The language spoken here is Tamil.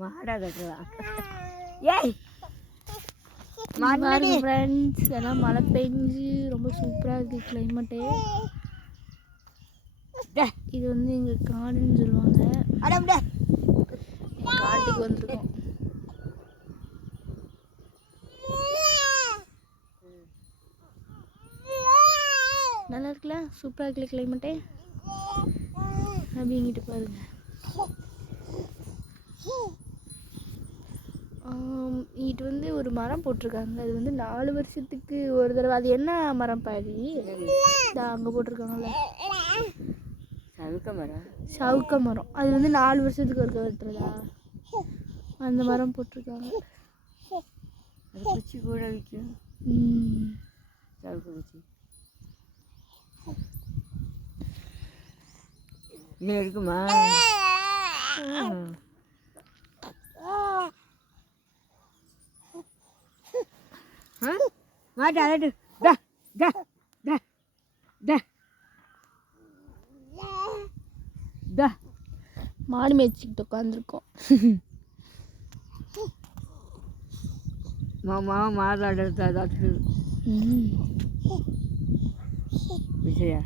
மாடா கட்டுறா ஏய் பாருங்க ஃப்ரெண்ட்ஸ், எல்லாம் மழை பெஞ்சு ரொம்ப சூப்பராக இருக்குது கிளைமேட்டே. இது வந்து எங்கள் காடுன்னு சொல்லுவாங்க. காட்டுக்கு வந்துருக்கோம். நல்லா இருக்குல்ல, சூப்பராக இருக்குல்ல கிளைமேட்டே. அப்படிங்கிட்டு பாருங்க. இது வந்து ஒரு மரம் போட்டிருக்காங்க. அது வந்து 4 வருஷத்துக்கு ஒரு தடவை. அது என்ன மரம் பாதி அங்கே போட்டிருக்காங்கல்ல, சவுக்க மரம். அது வந்து 4 வருஷத்துக்கு ஒரு வெட்டுறதா, அந்த மரம் போட்டிருக்காங்க. அது குச்சி கூட விற்கும். சவுக்க குச்சி இன்னும் இருக்குமா? மாட்டு அலட்டு மாடு மேய்ச்சிக்கிட்டு உட்காந்துருக்கோம். மாமா மாடு எடுத்து விஜயா